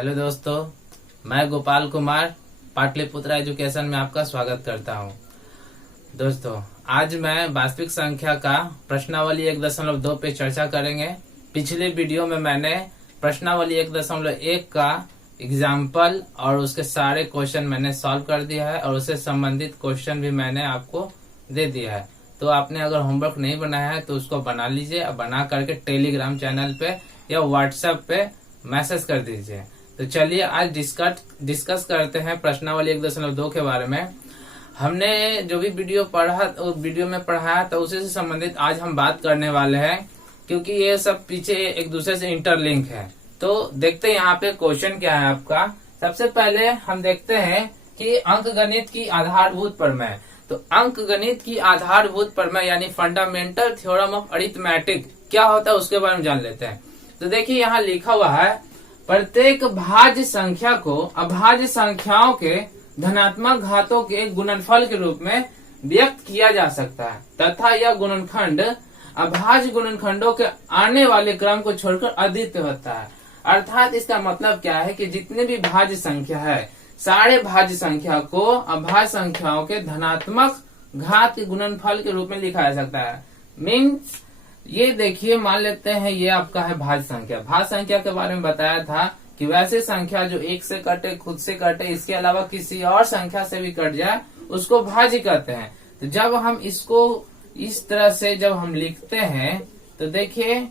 Hello दोस्तों, मैं Gopal Kumar Pataliputra education में आपका स्वागत करता हूं। दोस्तों, आज मैं वास्तविक संख्या का प्रश्नावली 1.2 पे चर्चा करेंगे। पिछले वीडियो में मैंने प्रश्नावली 1.1 का एग्जाम्पल और उसके सारे क्वेश्चन मैंने सॉल्व कर दिया है और उससे संबंधित क्वेश्चन भी मैंने आपको दे दिया है। तो आपने अगर होमवर्क नहीं बनाया है तो उसको बना लीजिए और बना करके टेलीग्राम चैनल पे या व्हाट्सएप पे मैसेज कर दीजिए। तो चलिए आज डिस्कस करते हैं प्रश्नावली 1.2 के बारे में। हमने जो भी वीडियो में पढ़ाया था उसी से संबंधित आज हम बात करने वाले हैं, क्योंकि ये सब पीछे एक दूसरे से इंटरलिंक है। तो देखते हैं यहाँ पे क्वेश्चन क्या है आपका। सबसे पहले हम देखते हैं कि अंकगणित की आधारभूत प्रमेय। तो अंकगणित की आधारभूत प्रमेय यानी फंडामेंटल थ्योरम ऑफ अरिथमेटिक क्या होता है उसके बारे में जान लेते हैं। तो देखिए यहाँ लिखा हुआ है, प्रत्येक भाज्य संख्या को अभाज्य संख्याओं के धनात्मक घातों के गुणनफल के रूप में व्यक्त किया जा सकता है तथा यह गुणनखंड अभाज्य गुणनखंडों के आने वाले क्रम को छोड़कर अद्वितीय होता है। अर्थात इसका मतलब क्या है कि जितने भी भाज्य संख्या है सारे भाज्य संख्या को अभाज्य संख्याओं के धनात्मक घात के गुणनफल के रूप में लिखा जा सकता है। मीन्स ये देखिए, मान लेते हैं ये आपका है भाज्य संख्या। भाज्य संख्या के बारे में बताया था कि वैसे संख्या जो एक से कटे, खुद से कटे, इसके अलावा किसी और संख्या से भी कट जाए उसको भाज्य कहते हैं। तो जब हम इसको इस तरह से जब हम लिखते हैं तो देखिए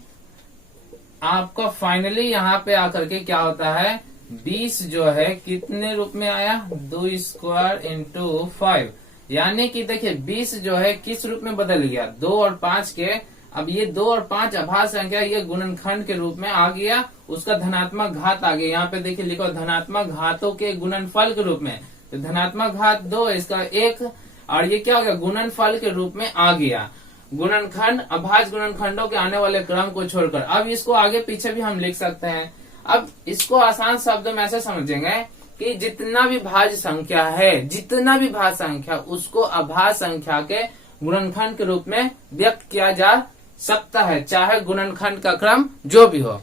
आपका फाइनली यहाँ पे आकर के क्या होता है, 20 जो है कितने रूप में आया, 2 स्क्वायर इंटू 5, यानी कि देखिए 20 जो है किस रूप में बदल गया, 2 और 5 के। अब ये 2 और 5 अभाज्य संख्या ये गुणनखंड के रूप में आ गया, उसका धनात्मक घात आ गया। यहाँ पे देखिए लिखो धनात्मक घातों के गुणनफल के रूप में। तो धनात्मक घात 2, इसका 1, और ये क्या हो गया, गुणनफल के रूप में आ गया। गुणनखंड अभाज्य गुणनखंडों के आने वाले क्रम को छोड़कर। अब इसको आगे पीछे भी हम लिख सकते हैं। अब इसको आसान शब्दों में ऐसे समझेंगे कि जितना भी भाज्य संख्या है, जितना भी भाज्य संख्या, उसको अभाज्य संख्या के गुणनखंड के रूप में व्यक्त किया जा सकता है, चाहे गुणनखंड का क्रम जो भी हो।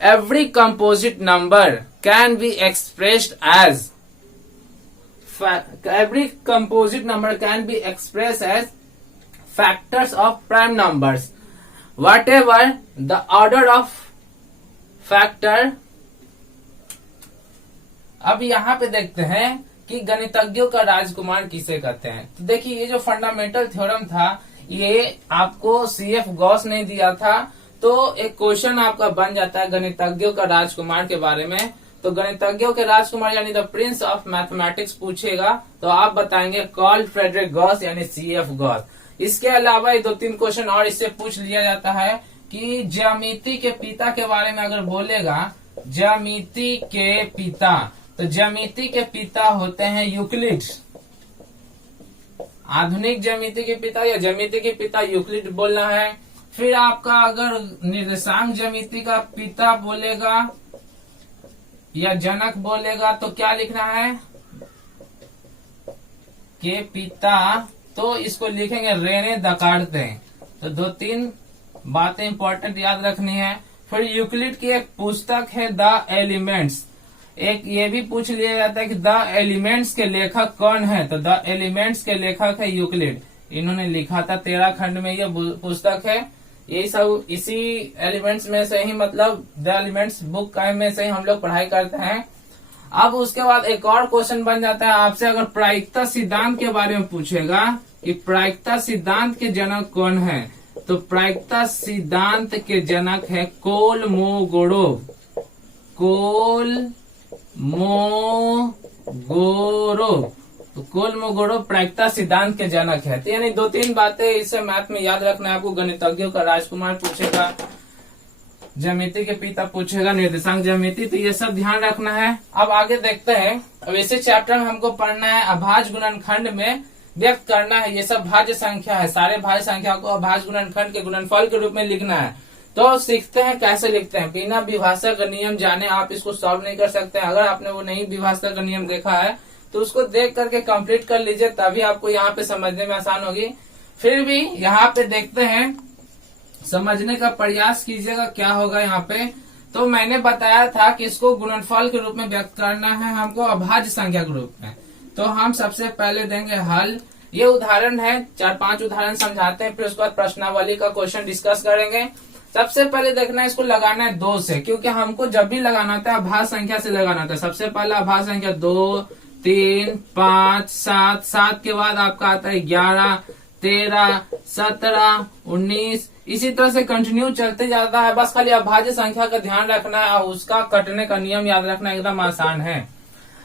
Every composite number can be expressed as factors of prime numbers whatever the order of factor। अब यहाँ पे देखते हैं कि गणितज्ञों का राजकुमार किसे कहते हैं। तो देखिए ये जो फंडामेंटल थ्योरम था ये आपको सीएफ गॉस ने दिया था, तो एक क्वेश्चन आपका बन जाता है गणितज्ञों का राजकुमार के बारे में। तो गणितज्ञों के राजकुमार यानी द प्रिंस ऑफ मैथमेटिक्स पूछेगा तो आप बताएंगे कार्ल फ्रेडरिक गॉस यानी सीएफ गॉस। इसके अलावा 2-3 क्वेश्चन और इससे पूछ लिया जाता है कि ज्यामिति के पिता के बारे में अगर बोलेगा, ज्यामिति के पिता, तो ज्यामिति के पिता होते हैं यूक्लिड। आधुनिक ज्यामिति के पिता या ज्यामिति के पिता यूक्लिड बोलना है। फिर आपका अगर निर्देशांक ज्यामिति का पिता बोलेगा या जनक बोलेगा तो क्या लिखना है, के पिता, तो इसको लिखेंगे रेने दकार्ते। तो 2-3 बातें इंपॉर्टेंट याद रखनी है। फिर यूक्लिड की एक पुस्तक है द एलिमेंट्स, एक ये भी पूछ लिया जाता है कि द एलिमेंट्स के लेखक कौन है। तो द एलिमेंट्स के लेखक है यूक्लिड, इन्होंने लिखा था 13 खंड में यह पुस्तक है। यही सब इसी एलिमेंट्स में से ही, मतलब द एलिमेंट्स बुक में से ही हम लोग पढ़ाई करते हैं। अब उसके बाद एक और क्वेश्चन बन जाता है आपसे, अगर प्रायिकता सिद्धांत के बारे में पूछेगा कि प्रायिकता सिद्धांत के जनक कौन है, तो प्रायिकता सिद्धांत के जनक है कोलमोगोरोव। तो कोलमोगोरोव प्रायिकता सिद्धांत के जनक है। तो यानी 2-3 बातें इसे मैथ में याद रखना है आपको। गणितज्ञों का राजकुमार पूछेगा, ज्यामिति के पिता पूछेगा, निर्देशांक ज्यामिति, तो ये सब ध्यान रखना है। अब आगे देखते हैं। अब इसे चैप्टर में हमको पढ़ना है अभाज्य गुणनखंड में व्यक्त करना है। ये सब भाज्य संख्या है, सारे भाज्य संख्या को अभाज्य गुणनखंड के गुणनफल के रूप में लिखना है। तो सीखते हैं कैसे लिखते हैं। बिना विभाजक का नियम जाने आप इसको सॉल्व नहीं कर सकते। अगर आपने वो नहीं विभाजक का नियम देखा है तो उसको देख करके कंप्लीट कर लीजिए, तभी आपको यहाँ पे समझने में आसान होगी। फिर भी यहाँ पे देखते हैं, समझने का प्रयास कीजिएगा क्या होगा यहाँ पे। तो मैंने बताया था कि इसको गुणनफल के रूप में व्यक्त करना है हमको अभाज्य संख्या के रूप में। तो हम सबसे पहले देंगे हल। ये उदाहरण है, 4-5 उदाहरण समझाते हैं, फिर उसके बाद प्रश्नावली का क्वेश्चन डिस्कस करेंगे। सबसे पहले देखना है इसको लगाना है 2 से, क्योंकि हमको जब भी लगाना होता है अभाज्य संख्या से लगाना होता है। सबसे पहला अभाज्य संख्या 2, 3, 5, 7, 7 के बाद आपका आता है 11, 13, 17, 19, इसी तरह से कंटिन्यू चलते जाता है। बस खाली अभाज्य संख्या का ध्यान रखना है और उसका कटने का नियम याद रखना एकदम आसान है।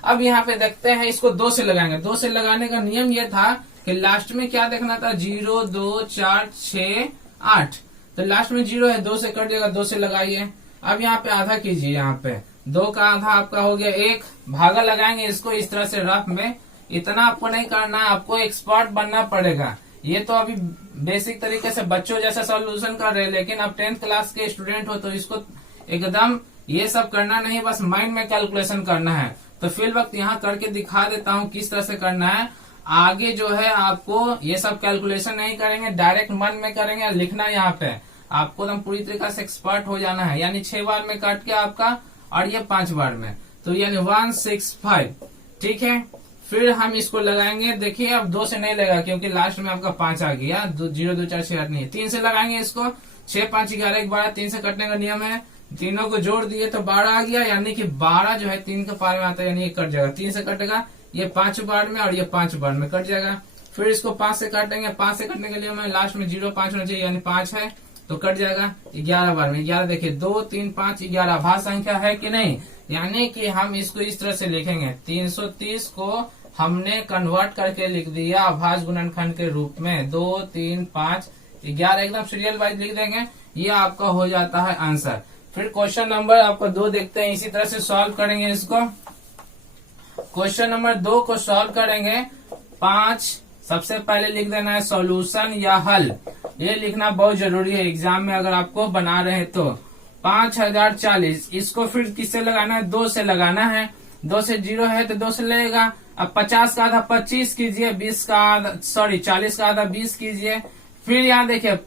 अब यहाँ पे देखते हैं, इसको 2 से लगाएंगे। 2 से लगाने का नियम ये था कि लास्ट में क्या देखना था, 0, 2, 4, 6, 8। तो लास्ट में 0 है, 2 से कट जाएगा, 2 से लगाइए। अब यहाँ पे आधा कीजिए, यहाँ पे 2 का आधा आपका हो गया 1, भागा लगाएंगे इसको इस तरह से रफ में। इतना आपको नहीं करना है, आपको एक्सपर्ट बनना पड़ेगा। ये तो अभी बेसिक तरीके से बच्चों जैसा सॉल्यूशन कर रहे हैं, लेकिन अब 10th क्लास के स्टूडेंट हो तो इसको एकदम ये सब करना नहीं, बस माइंड में कैलकुलेशन करना है। तो फिल वक्त यहाँ करके दिखा देता हूँ किस तरह से करना है। आगे जो है आपको ये सब कैलकुलेशन नहीं करेंगे, डायरेक्ट मन में करेंगे। लिखना यहाँ पे आपको एकदम पूरी तरीके से एक्सपर्ट हो जाना है, यानी 6 बार में काट के आपका, और ये 5 बार में, तो यानी 165। ठीक है, फिर हम इसको लगाएंगे। देखिए अब 2 से नहीं लगा क्योंकि लास्ट में आपका 5 आ गया, 0, 2, 4, 6, 8 नहीं है। 3 से लगाएंगे इसको, 6, 5, 11, 12, 3 से कटने का नियम है। तीनों को जोड़ दिए तो 12 आ गया, यानी कि 12 जो है 3 के पार में आता है, यानी ये कट जाएगा। 3 से कटेगा, ये 5 बार में और ये 5 बार में कट जाएगा। फिर इसको 5 से काटेंगे, 5 से कटने के लिए मैं लास्ट में 0, 5 होना चाहिए, यानी 5 है तो कट जाएगा 11 बार में। 11 देखिए 2, 3, 5, 11 अभाज्य संख्या है कि नहीं, यानी कि हम इसको इस तरह से लिखेंगे। 330 को हमने कन्वर्ट करके लिख दिया अभाज्य गुणनखंड के रूप में। 2, 3, 5, 11 एकदम सीरियल वाइज लिख देंगे, ये आपका हो जाता है आंसर। फिर क्वेश्चन नंबर आपको 2 देखते हैं, इसी तरह से सॉल्व करेंगे इसको। क्वेश्चन नंबर 2 को सॉल्व करेंगे। 5 सबसे पहले लिख देना है सॉल्यूशन या हल। ये लिखना बहुत जरूरी है एग्जाम में अगर आपको बना रहे तो। 5040 इसको फिर किससे लगाना है, 2 से लगाना है। 2 से 0 है तो 2 से लगेगा। अब 50 का आधा 25 कीजिए, 20 का आधा 40 का आधा 20 कीजिए। फिर यहाँ देखिए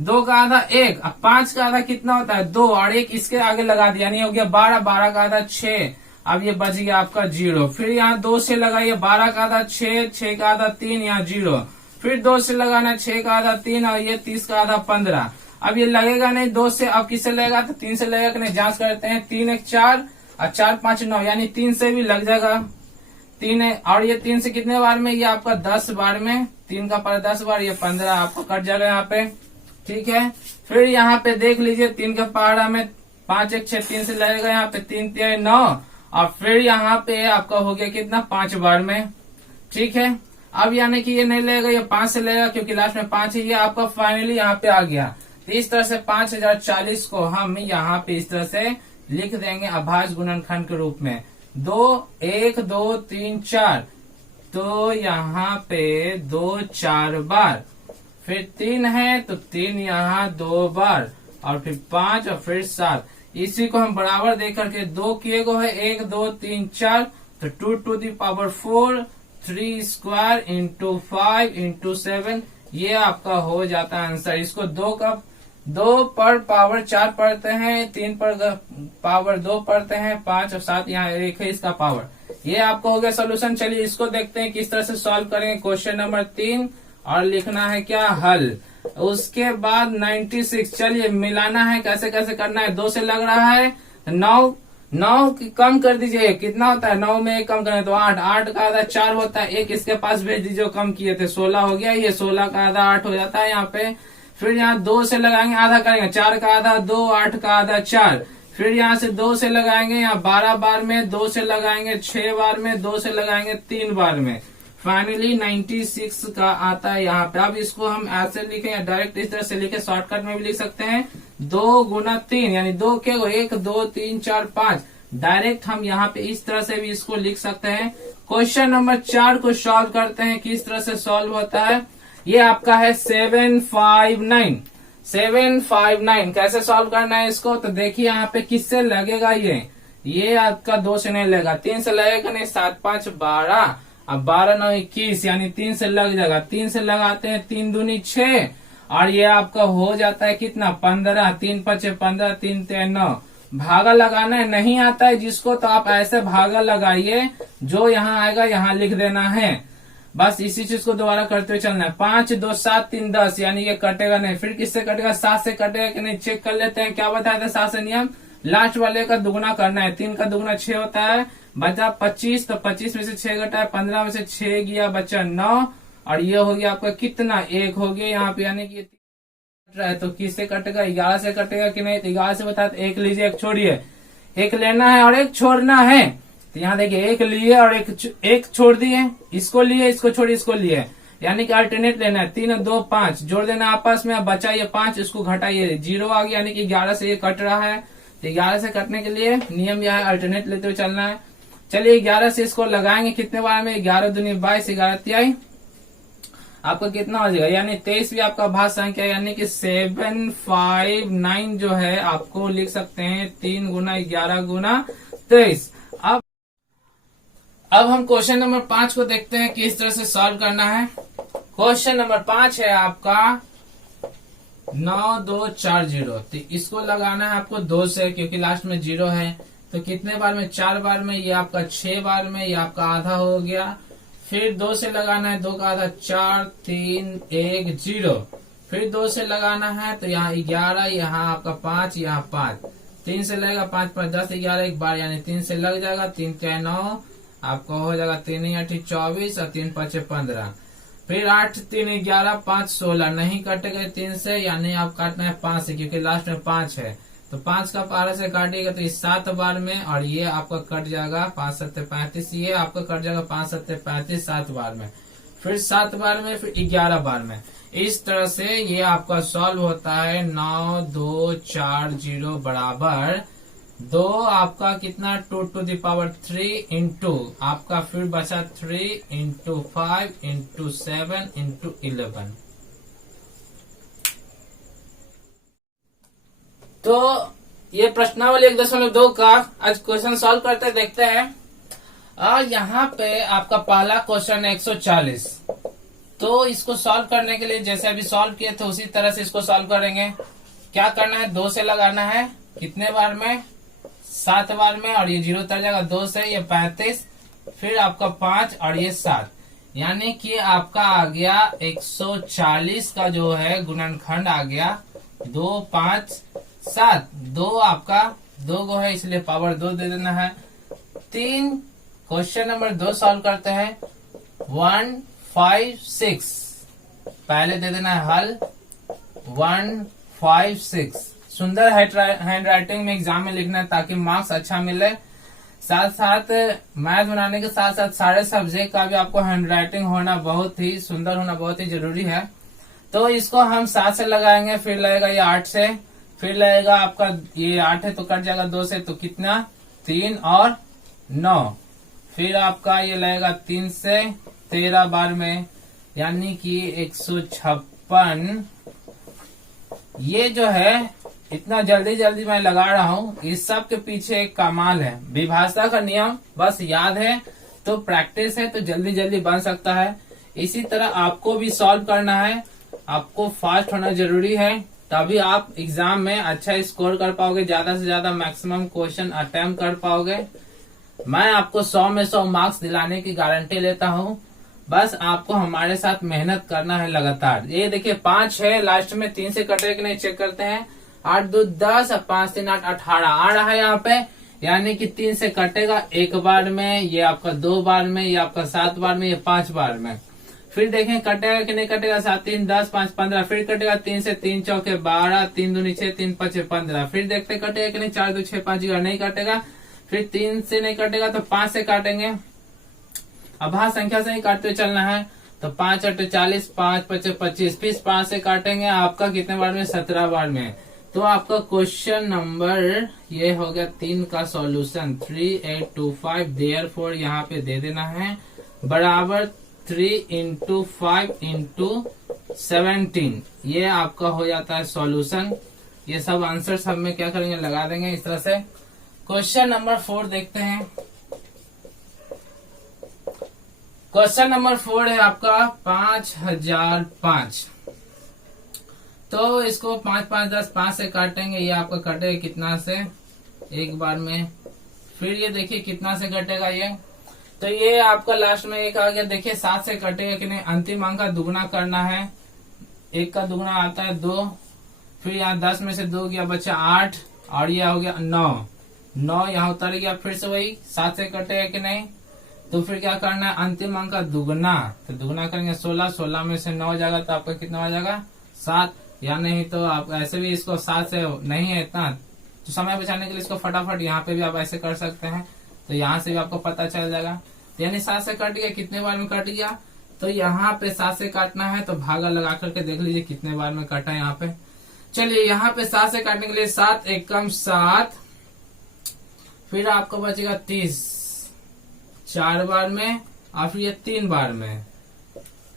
2 का आधा 1, अब 5 का आधा कितना होता है 2, और 1 इसके आगे लगा दिया, यानी हो गया 12, 12 का आधा 6। अब ये बच गया आपका 0। फिर यहाँ 2 से लगाइए, 12 का आधा 6, 6 का आधा 3, यहाँ 0। फिर 2 से लगाना 6 का आधा 3, और ये 30 का आधा 15। अब ये लगेगा नहीं 2 से, अब किससे लगेगा, तो 3 से लगेगा कि नहीं जांच करते हैं। 3 1 4 और 4 5 9, यानी 3 से भी लग जाएगा। 3 और ये 3 से कितने बार में, ये आपका 10 बार में। 3 का पर 10 बार, ये 15 आपको कट जाएगा यहाँ पे। ठीक है, फिर यहाँ पे देख लीजिए 3 के पहाड़ा में 5 1 6, 3 से लगेगा यहाँ पे, 3 3 9, और फिर यहाँ पे आपका हो गया कितना 5 बार में। ठीक है, अब यानी कि ये नहीं लगेगा, ये 5 से लगेगा क्योंकि लास्ट में 5 है, ये आपका फाइनली यहाँ पे आ गया। तो इस तरह से 5040 को हम यहाँ पे इस तरह से लिख देंगे अभाज्य गुणनखंड के रूप में। 2 1 2 3 4, तो यहाँ पे 2 4 बार, फिर 3 है तो 3 यहाँ 2 बार, और फिर 5 और फिर 7। इसी को हम बराबर दे करके 2 किए गो है 1 2 3 4, तो 2 to the power 4, 3 square into 5 into 7, ये आपका हो जाता है आंसर। इसको 2 पर पावर 4 पढ़ते हैं, 3 पर पावर 2 पढ़ते हैं, 5 और 7 यहाँ 1 है इसका पावर। ये आपका हो गया सोल्यूशन। चलिए इसको देखते हैं किस तरह से सॉल्व करेंगे। क्वेश्चन नंबर 3 और लिखना है क्या, हल। उसके बाद 96, चलिए मिलाना है, कैसे कैसे करना है। 2 से लग रहा है 9 कम कर दीजिए, कितना होता है 9 में 1 कम करना है तो 8, 8 का आधा 4 होता है, 1 इसके पास भेज दीजिए, कम किए थे 16 हो गया, ये 16 का आधा 8 हो जाता है यहाँ पे। फिर यहाँ 2 से लगाएंगे, आधा करेंगे, 4 का आधा 2, 8 का आधा 4। फिर यहाँ से 2 से लगाएंगे, यहाँ 12 बार में 2 से लगाएंगे, 6 बार में 2 से लगाएंगे, 3 बार में। फाइनली 96 का आता है यहाँ पे। अब इसको हम ऐसे लिखें या डायरेक्ट इस तरह से लिखे, शॉर्टकट में भी लिख सकते हैं। 2 गुना 3 यानी 2 के 1 2 3 4 5, डायरेक्ट हम यहाँ पे इस तरह से भी इसको लिख सकते हैं। क्वेश्चन नंबर 4 को सॉल्व करते हैं, किस तरह से सॉल्व होता है। ये आपका है 759। कैसे सॉल्व करना है इसको, तो देखिए यहाँ पे किससे लगेगा, ये आपका 2 से नहीं लगेगा, 3 से लगेगा नहीं, 7 5 12, अब 12 9 21, यानी 3 से लग जाएगा। 3 से लगाते हैं, 3 दूनी 6, और ये आपका हो जाता है कितना 15, 3 5 15, 3 3 9, भागा लगाना है, नहीं आता है जिसको तो आप ऐसे भागा लगाइए, जो यहाँ आएगा यहाँ लिख देना है। बस इसी चीज को दोबारा करते हुए चलना है। 5 2 7 3 10, यानी ये कटेगा नहीं। फिर किससे कटेगा? 7 से कटेगा कि नहीं चेक कर लेते हैं। क्या बताया था 7 से नियम? लास्ट वाले का दुगना करना है। 3 का दुगना 6 होता है, बचा 25, तो 25 में से 6 घटाए 15 में से 6 गया, बचा 9, और ये हो गया आपका कितना? 1 हो गया यहाँ पे, यानी कि कट रहा है तो किससे कटेगा? 11 से कटेगा कि नहीं? 11 से बताया 1 लीजिए, 1 छोड़िए। 1 लेना है और 1 छोड़ना है, तो यहाँ देखिए 1 लिए और 1 छोड़ दिए, इसको लिए, इसको छोड़िए, इसको लिए, यानी कि अल्टरनेट लेना है। 3 2 5 जोड़ देना आपस में, बचा ये 5, इसको घटाइए, 0 आ गया, यानी कि 11 से ये कट रहा है। तो 11 से कटने के लिए नियम यह है, अल्टरनेट लेते हुए चलना है। चलिए 11 से इसको लगाएंगे कितने बार में? 11 दूनी 22, 11 तिहाई, आपका कितना हो जाएगा? यानी 23 भी आपका भाग संख्या, यानी कि 759 जो है आपको लिख सकते हैं 3 गुना 11 गुना 23। अब हम क्वेश्चन नंबर 5 को देखते हैं किस तरह से सॉल्व करना है। क्वेश्चन नंबर 5 है आपका 9240, तो इसको लगाना है आपको 2 से, क्योंकि लास्ट में 0 है। तो कितने बार में? 4 बार में, ये आपका 6 बार में, ये आपका आधा हो गया। फिर 2 से लगाना है, 2 का आधा 4 3 1 0। फिर 2 से लगाना है, तो यहाँ 11, यहाँ आपका 5, यहाँ 5। 3 से लगेगा 5 5 10 11 एक बार, यानी 3 से लग जाएगा, 3 क्या 9, आपका हो जाएगा 3 8 24 और 3 5 15। फिर 8 3 11 5 16, नहीं कटेगा 3 से, यानी आप काटना है 5 से, क्योंकि लास्ट में 5 है। तो 5 का 12 से काटिएगा तो इस 7 बार में, और ये आपका कट जाएगा 5 7 35, ये आपका कट जाएगा 5 7 35 7 बार में। फिर 7 बार में, फिर 11 बार में। इस तरह से ये आपका सॉल्व होता है। 9240 बराबर 2 आपका कितना? 2 to the power 3 इंटू आपका, फिर बचा 3 इंटू 5 इंटू 7 इंटू 11। तो ये प्रश्नावली 1.2 का आज क्वेश्चन सॉल्व करते देखते हैं। और यहाँ पे आपका पहला क्वेश्चन है 140। तो इसको सॉल्व करने के लिए जैसे अभी सॉल्व किए थे उसी तरह से इसको सॉल्व करेंगे। क्या करना है? 2 से लगाना है, कितने बार में? 7 बार में, और ये 0 उतर जाएगा 2 से, ये 35, फिर आपका 5 और ये 7, यानी कि आपका आ गया 140 का जो है गुणनखंड आ गया 2 5 7। 2 आपका 2 गो है, इसलिए पावर 2 दे देना है। 3 क्वेश्चन नंबर 2 सॉल्व करते हैं। 1 5 6 पहले दे देना है हल। 1 5 6 सुंदर हैंड राइटिंग में एग्जाम में लिखना है ताकि मार्क्स अच्छा मिले। साथ साथ मैथ बनाने के साथ साथ सारे सब्जेक्ट का भी आपको हैंड राइटिंग होना बहुत ही सुंदर होना बहुत ही जरूरी है। तो इसको हम 7 से लगाएंगे, फिर लगेगा ये 8 से, फिर लगेगा आपका ये 8 है तो कट जाएगा 2 से, तो कितना? 3 और 9। फिर आपका ये लगेगा 3 से 13 बार में, यानी कि 156। ये जो है इतना जल्दी जल्दी मैं लगा रहा हूँ, इस सब के पीछे एक कमाल है। विभाजता का नियम बस याद है तो प्रैक्टिस है तो जल्दी जल्दी बन सकता है। इसी तरह आपको भी सॉल्व करना है, आपको फास्ट होना जरूरी है, तभी आप एग्जाम में अच्छा स्कोर कर पाओगे, ज्यादा से ज्यादा मैक्सिमम क्वेश्चन अटेम्प्ट कर पाओगे। मैं आपको 100 में 100 मार्क्स दिलाने की गारंटी लेता हूँ। बस आपको हमारे साथ मेहनत करना है लगातार। ये देखिए 5 है, लास्ट में 3 से कटे कि नहीं चेक करते हैं। 8 2 10 और 5 3 8 18 आ रहा है यहाँ पे, यानी कि 3 से कटेगा 1 बार में, ये आपका 2 बार में, ये आपका 7 बार में, ये 5 बार में। फिर देखें कटेगा कि नहीं कटेगा। 7 3 10 5 15, फिर कटेगा 3 से, 3 चौके 12, 3 दूनी 6, 3 5 15। फिर देखते कटेगा कि नहीं। 4 2 6 5 नहीं कटेगा। फिर 3 से नहीं कटेगा तो 5 से काटेंगे। अब हाँ संख्या से ही काटते हुए चलना है, तो 5 8 40, 5 5 25, फिर 5 से काटेंगे। आपका कितने बार में? 17 बार में। तो आपका क्वेश्चन नंबर ये हो गया 3 का सॉल्यूशन 3825। देयरफॉर यहाँ पे दे देना है बराबर 3 इंटू 5 इंटू 17। ये आपका हो जाता है सॉल्यूशन। ये सब आंसर सब में क्या करेंगे? लगा देंगे इस तरह से। क्वेश्चन नंबर 4 देखते हैं। क्वेश्चन नंबर 4 है आपका 5005। तो इसको 5 5 10 5 से काटेंगे, ये आपका कटेगा कितना से? एक बार में। फिर ये देखिए कितना से कटेगा ये, तो ये आपका लास्ट में एक आ गया। देखिए 7 से कटेगा कि नहीं। अंतिम अंक का दुगना करना है, 1 का दुगना आता है 2, फिर यहाँ 10 में से 2 गया बच्चा 8, और ये हो गया 9 यहाँ उतर गया। फिर से वही 7 से कटेगा कि नहीं, तो फिर क्या करना है, अंतिम अंक का दुगना, तो दुगना करेंगे 16 में से 9 जाएगा तो आपका कितना हो जाएगा 7। या नहीं तो आप ऐसे भी इसको 7 से नहीं है इतना, तो समय बचाने के लिए इसको फटाफट यहाँ पे भी आप ऐसे कर सकते हैं, तो यहाँ से भी आपको पता चल जाएगा। तो यानी 7 से कट गया, कितने बार में कट गया, तो यहाँ पे 7 से काटना है तो भागा लगा करके देख लीजिए कितने बार में कटा है यहाँ पे। चलिए यहाँ पे 7 से काटने के लिए 7 एकम 7, फिर आपको बचेगा 30 4 बार में, और फिर ये 3 बार में।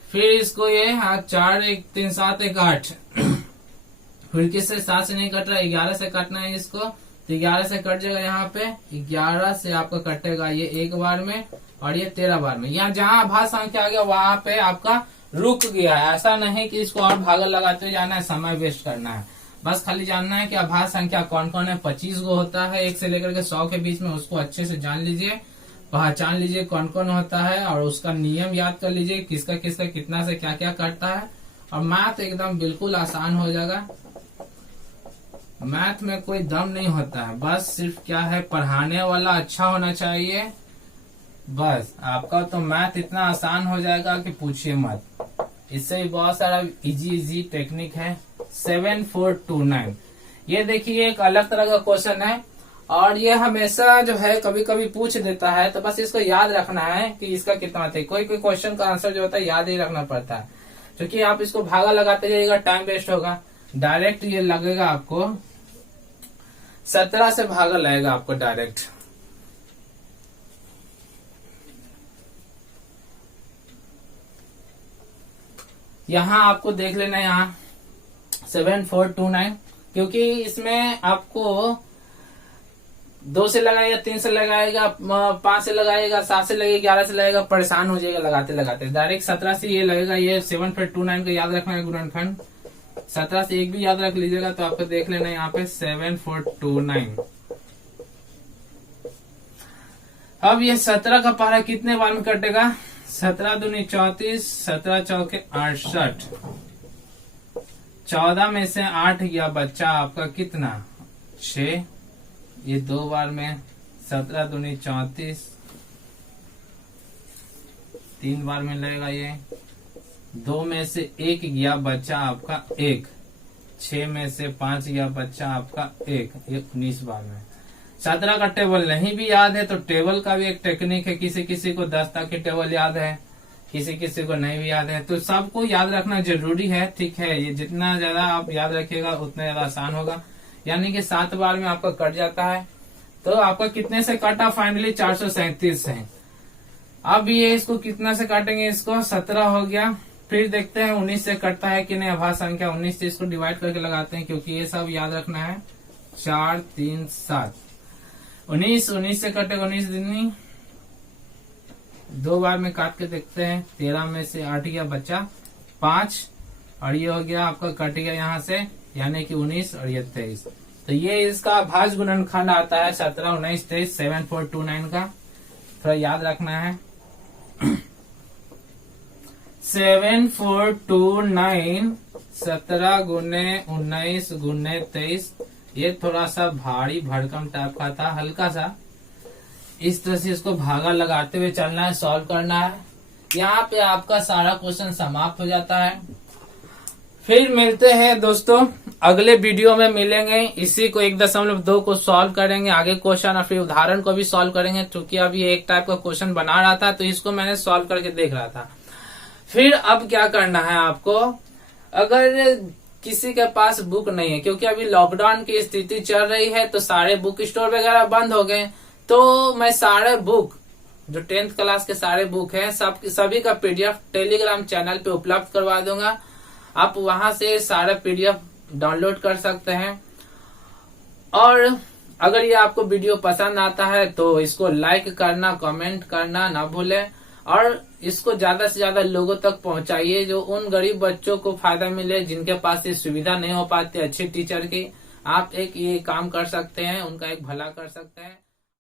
फिर इसको ये 4 1 3 7 1 8 फिर किससे 7 से नहीं कट रहा, 11 से काटना है इसको, तो 11 से कट जाएगा यहाँ पे। 11 से आपका कटेगा ये 1 बार में, और ये 13 बार में। यहाँ जहाँ आभास संख्या आ गया वहां पे आपका रुक गया है। ऐसा नहीं कि इसको और भागा लगाते जाना है, समय वेस्ट करना है। बस खाली जानना है कि आभास संख्या कौन कौन है। 25 गो होता है 1 से लेकर के 100 के बीच में, उसको अच्छे से जान लीजिए, पहचान लीजिए कौन कौन होता है, और उसका नियम याद कर लीजिए किसका किसका कितना से क्या क्या करता है। और मैथ एकदम बिल्कुल आसान हो जाएगा। मैथ में कोई दम नहीं होता है, बस सिर्फ क्या है, पढ़ाने वाला अच्छा होना चाहिए। बस आपका तो मैथ इतना आसान हो जाएगा कि पूछिए मत। इससे भी बहुत सारा इजी टेक्निक है। 7429 ये देखिए एक अलग तरह का क्वेश्चन है, और ये हमेशा जो है कभी कभी पूछ देता है, तो बस इसको याद रखना है कि इसका कितना थे। कोई कोई क्वेश्चन का आंसर जो होता है याद ही रखना पड़ता है, क्योंकि आप इसको भागा लगाते जाइएगा टाइम वेस्ट होगा। डायरेक्ट ये लगेगा आपको 17 से भागा लगेगा आपको डायरेक्ट। यहाँ आपको देख लेना है, यहाँ 7429, क्योंकि इसमें आपको 2 से लगाएगा, 3 से लगाएगा, 5 से लगाएगा, 7 से लगेगा, 11 से लगेगा, परेशान हो जाएगा लगाते लगाते। डायरेक्ट 17 से ये लगेगा। ये 7429 का याद रखना है गुणनखंड। 17 से एक भी याद रख लीजिएगा तो आपको देख लेना है यहाँ पे 7429। अब ये 17 का पारा कितने बार में कटेगा, 17 दूनी 34, 17 चौके 68, 14 में से 8 गया बच्चा आपका कितना 6, ये 2 बार में। 17 दूनी 34, 3 बार में लगेगा ये। 2 में से 1 गया बच्चा आपका 1, 6 में से 5 गया बच्चा आपका 1, ये 19 बार में। 17 का टेबल नहीं भी याद है तो टेबल का भी एक टेक्निक है। किसी किसी को 10 तक की टेबल याद है, किसी किसी को नहीं भी याद है, तो सबको याद रखना जरूरी है। ठीक है, ये जितना ज्यादा आप याद रखिएगा उतना ज्यादा आसान होगा। यानी कि 7 बार में आपका कट जाता है, तो आपका कितने से कटा फाइनली 437 से। अब ये इसको कितना से काटेंगे, इसको 17 हो गया। फिर देखते हैं 19 से कटता है कि नहीं आभास संख्या। 19 से इसको डिवाइड करके लगाते हैं, क्योंकि ये सब याद रखना है। 4 3 7 19 से कटेगा 19 दिन 2 बार में काट के देखते हैं। 13 में से 8 गया बच्चा 5, और ये हो गया आपका कट गया यहाँ से, यानी कि 19 और ये 23। तो ये इसका भाज्य गुणनखंड आता है 17 19 23 7429 का। थोड़ा याद रखना है। 7429 17 गुने 19 गुने 23, ये थोड़ा सा भारी भरकम टाइप का था, हल्का सा। इस तरह से इसको भागा लगाते हुए चलना है, सॉल्व करना है। यहाँ पे आपका सारा क्वेश्चन समाप्त हो जाता है। फिर मिलते हैं दोस्तों, अगले वीडियो में मिलेंगे। इसी को 1.2 को सॉल्व करेंगे, आगे क्वेश्चन और फिर उदाहरण को भी सॉल्व करेंगे। क्योंकि अभी एक टाइप का क्वेश्चन बना रहा था तो इसको मैंने सॉल्व करके देख रहा था। फिर अब क्या करना है आपको, अगर किसी के पास बुक नहीं है, क्योंकि अभी लॉकडाउन की स्थिति चल रही है तो सारे बुक स्टोर वगैरह बंद हो गए, तो मैं सारे बुक जो 10th क्लास के सारे बुक हैं सभी का पीडीएफ टेलीग्राम चैनल पे उपलब्ध करवा दूंगा। आप वहां से सारा पीडीएफ डाउनलोड कर सकते हैं। और अगर ये आपको वीडियो पसंद आता है तो इसको लाइक करना, कमेंट करना ना भूलें, और इसको ज्यादा से ज्यादा लोगों तक पहुंचाइए, जो उन गरीब बच्चों को फायदा मिले जिनके पास ये सुविधा नहीं हो पाती अच्छी टीचर की। आप एक ये काम कर सकते हैं, उनका एक भला कर सकते हैं।